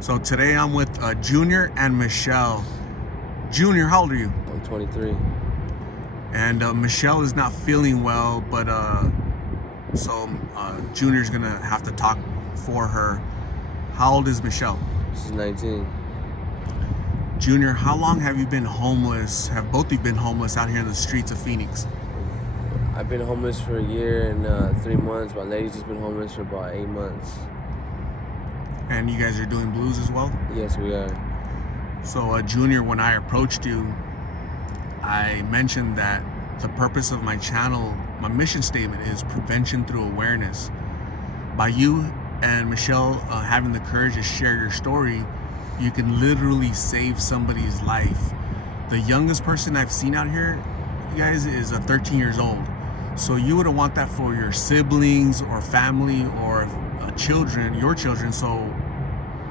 So today I'm with Junior and Michelle. Junior, how old are you? I'm 23. And Michelle is not feeling well, but Junior's gonna have to talk for her. How old is Michelle? She's 19. Junior, how long have you been homeless? Have both of you been homeless out here in the streets of Phoenix? I've been homeless for a year and 3 months. My lady's just been homeless for about 8 months. And you guys are doing blues as well? Yes, we are. So Junior, when I approached you, I mentioned that the purpose of my channel, my mission statement is prevention through awareness. By you and Michelle having the courage to share your story, you can literally save somebody's life. The youngest person I've seen out here, you guys, is 13 years old. So you wouldn't want that for your siblings or family or children, your children. So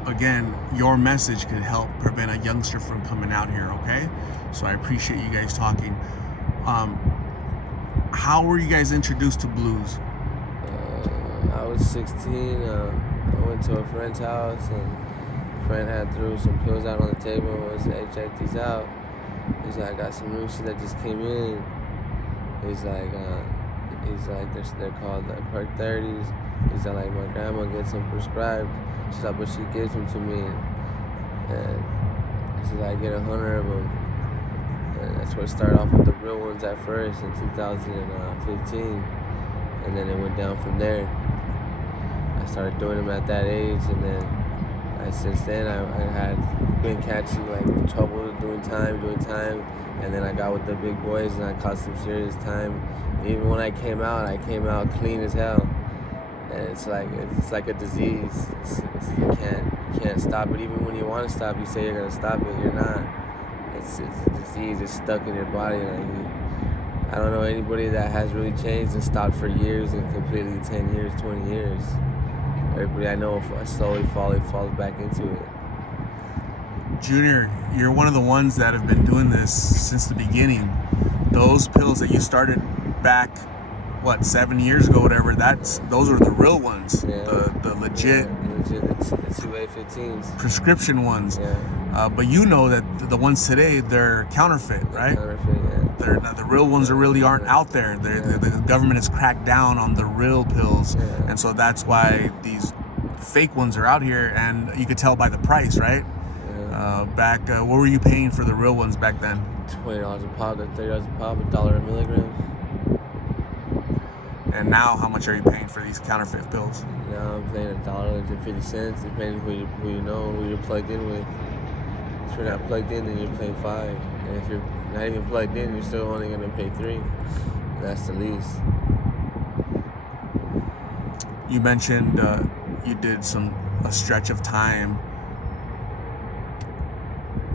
again, your message could help prevent a youngster from coming out here, okay? So I appreciate you guys talking. How were you guys introduced to blues? I was 16. I went to a friend's house and a friend had threw some pills out on the table and was like, hey, check these out. He's like, I got some new shit that just came in. He's like, they're called like Perk 30s. He's like, my grandma gets them prescribed. She's like, but she gives them to me. And she's like, I get 100 of them. And that's where it started off with the real ones at first in 2015. And then it went down from there. I started doing them at that age, and then since then I had been catching like trouble doing time, and then I got with the big boys and I caught some serious time. Even when I came out clean as hell. And it's like a disease. You can't stop it. Even when you want to stop, you say you're gonna stop it, you're not. It's a disease. It's stuck in your body. I don't know anybody that has really changed and stopped for years and completely 10 years, 20 years. Everybody I know slowly falls back into it. Junior, you're one of the ones that have been doing this since the beginning. Those pills that you started back, 7 years ago, whatever, those are the real ones. Yeah. The legit, the 2A15s. prescription ones. Yeah. But you know that the ones today, they're counterfeit, right? Counterfeit, yeah. The real ones really aren't out there. The government has cracked down on the real pills, and so that's why these fake ones are out here. And you could tell by the price, right? Yeah. What were you paying for the real ones back then? $20 a pop, $30 a pop, $1 a milligram. And now, how much are you paying for these counterfeit pills? Now I'm paying $1.50, depending who you know, who you're plugged in with. If you're not plugged in, then you're paying $5. And if you're not even plugged in, you're still only gonna pay $3. That's the least. You mentioned you did a stretch of time.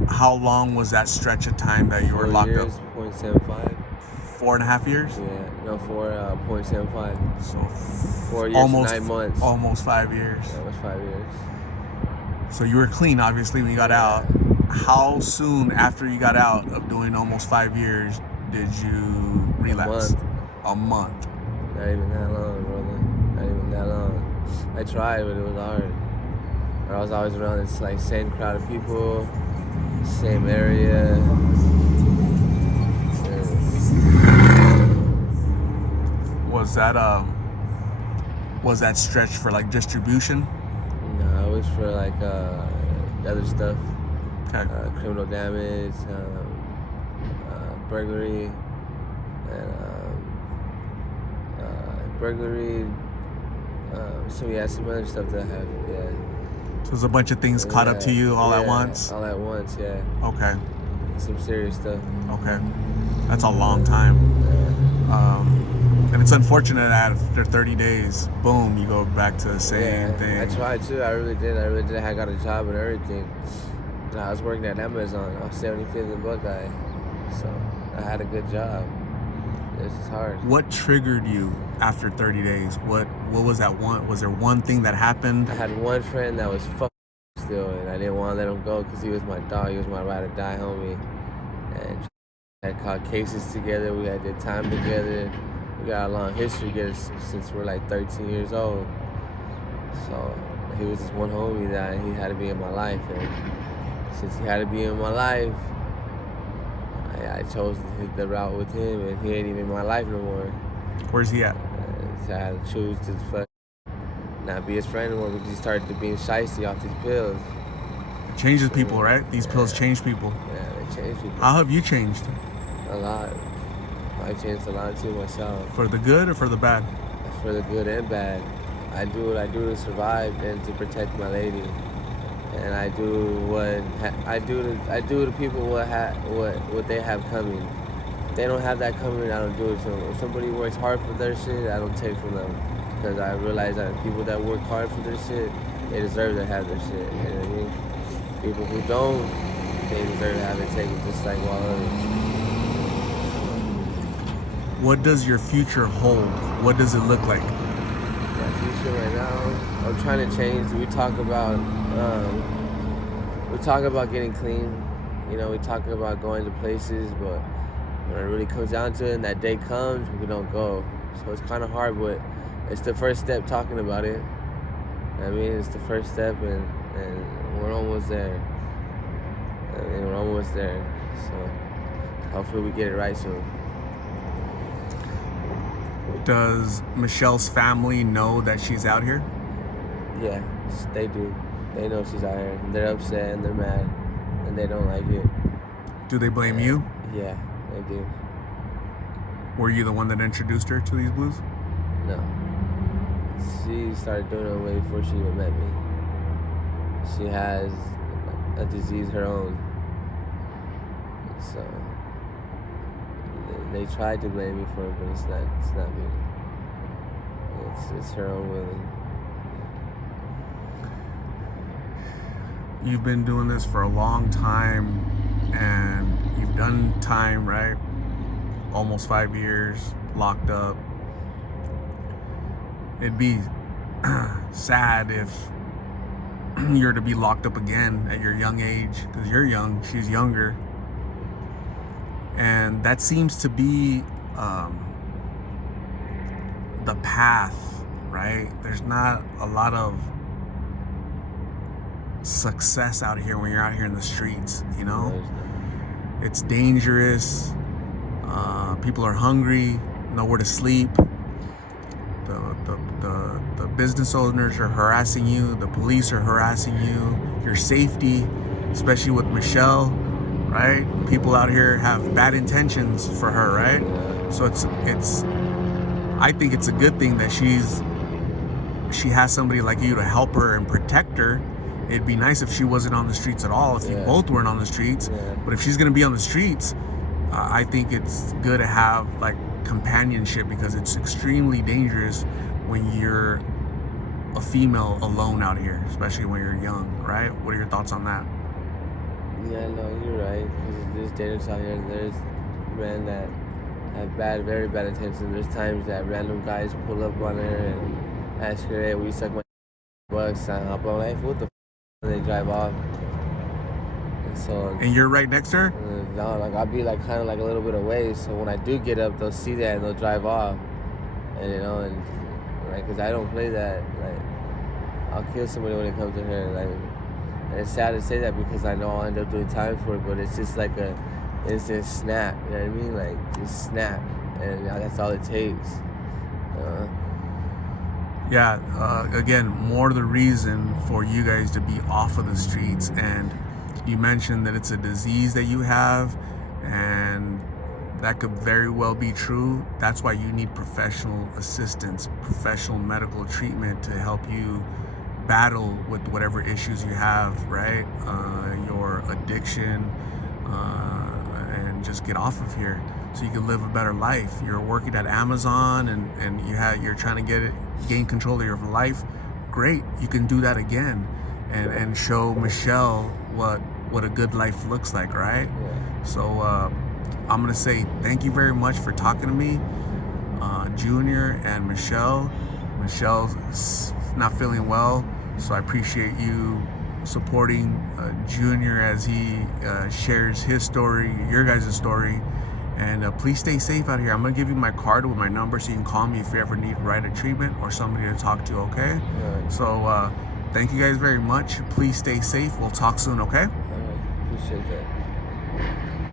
How long was that stretch of time that you were locked up? 4.75. 4.5 years? Yeah, no, 4.75. So 4 years, almost 9 months. Almost 5 years. That was 5 years. So you were clean, obviously, when you got out. How soon after you got out of doing almost 5 years did you relapse? A month. Not even that long, brother. Not even that long. I tried, but it was hard. I was always around this like same crowd of people, same area. Was that stretch for like distribution? No, it was for like other stuff. Okay. Criminal damage, burglary, and some other stuff that I have. Yeah. So there's a bunch of things caught up to you all at once? All at once, yeah. Okay. Some serious stuff. Okay. That's a long time. And it's unfortunate that after 30 days, boom, you go back to the same thing. I tried too. I really did. I got a job and everything. I was working at Amazon. I was 75th in Buckeye. So I had a good job. It's just hard. What triggered you after 30 days? What was that one? Was there one thing that happened? I had one friend that was fucked still, and I didn't want to let him go because he was my dog. He was my ride or die homie. And I had caught cases together. We had did time together. We got a long history together since we're like 13 years old. So he was just one homie that he had to be in my life, and since he had to be in my life, I chose the route with him, and he ain't even in my life no more. Where's he at? So I had to choose to not be his friend anymore because he started to being shiesty off these pills. It changes people, right? These pills change people. Yeah, they change people. How have you changed? A lot. I've changed a lot too myself. For the good or for the bad? For the good and bad. I do what I do to survive and to protect my lady, and I do what I do to people what they have coming. If they don't have that coming, I don't do it to them. If somebody works hard for their shit, I don't take from them, because I realize that people that work hard for their shit, they deserve to have their shit. You know what I mean? People who don't, they deserve to have it taken, just like all others. What does your future hold? What does it look like? My future right now, I'm trying to change. We talk about getting clean. You know, we talk about going to places, but when it really comes down to it, and that day comes, we don't go. So it's kind of hard, but it's the first step talking about it. I mean, it's the first step, and we're almost there. I mean, we're almost there. So hopefully we get it right soon. Does Michelle's family know that she's out here? Yeah, they do. They know she's out here. And they're upset and they're mad, and they don't like it. Do they blame you? Yeah, they do. Were you the one that introduced her to these blues? No. She started doing it way before she even met me. She has a disease her own. So they tried to blame me for it, but it's not me. It's her own willing. You've been doing this for a long time, and you've done time, right? Almost 5 years, locked up. It'd be sad if you're to be locked up again at your young age, because you're young, she's younger. And that seems to be the path, right? There's not a lot of success out here when you're out here in the streets, you know? It's dangerous. People are hungry, nowhere to sleep. The business owners are harassing you. The police are harassing you. Your safety, especially with Michelle, right? People out here have bad intentions for her, right? So it's I think it's a good thing that she has somebody like you to help her and protect her. It'd be nice if she wasn't on the streets at all, if you both weren't on the streets. But if she's gonna be on the streets, I think it's good to have like companionship, because it's extremely dangerous when you're a female alone out here, especially when you're young, right? What are your thoughts on that? Yeah, no, you're right. Because there's dangerous out here. There's men that have very bad intentions. There's times that random guys pull up on her and ask her, "Hey, will you suck my bucks?" I'm like, "What the f?" And they drive off. And you're right next to her? No, like I'll be like kind of like a little bit away. So when I do get up, they'll see that and they'll drive off. And you know, and right, because I don't play that. Like I'll kill somebody when it comes to her. Like, and it's sad to say that because I know I'll end up doing time for it. But it's just like a instant snap. You know what I mean? Like just snap, and that's all it takes. Again, more the reason for you guys to be off of the streets. And you mentioned that it's a disease that you have, and that could very well be true. That's why you need professional assistance, professional medical treatment to help you battle with whatever issues you have, right? Your addiction, and just get off of here so you can live a better life. You're working at Amazon and you're trying to gain control of your life. Great, you can do that again and show Michelle what a good life looks like, right? So I'm gonna say thank you very much for talking to me, Junior and Michelle. Michelle's not feeling well, so I appreciate you supporting Junior as he shares his story, your guys' story. And please stay safe out here. I'm gonna give you my card with my number so you can call me if you ever need right treatment or somebody to talk to, okay? So Thank you guys very much. Please stay safe. We'll talk soon, okay? All right, appreciate that.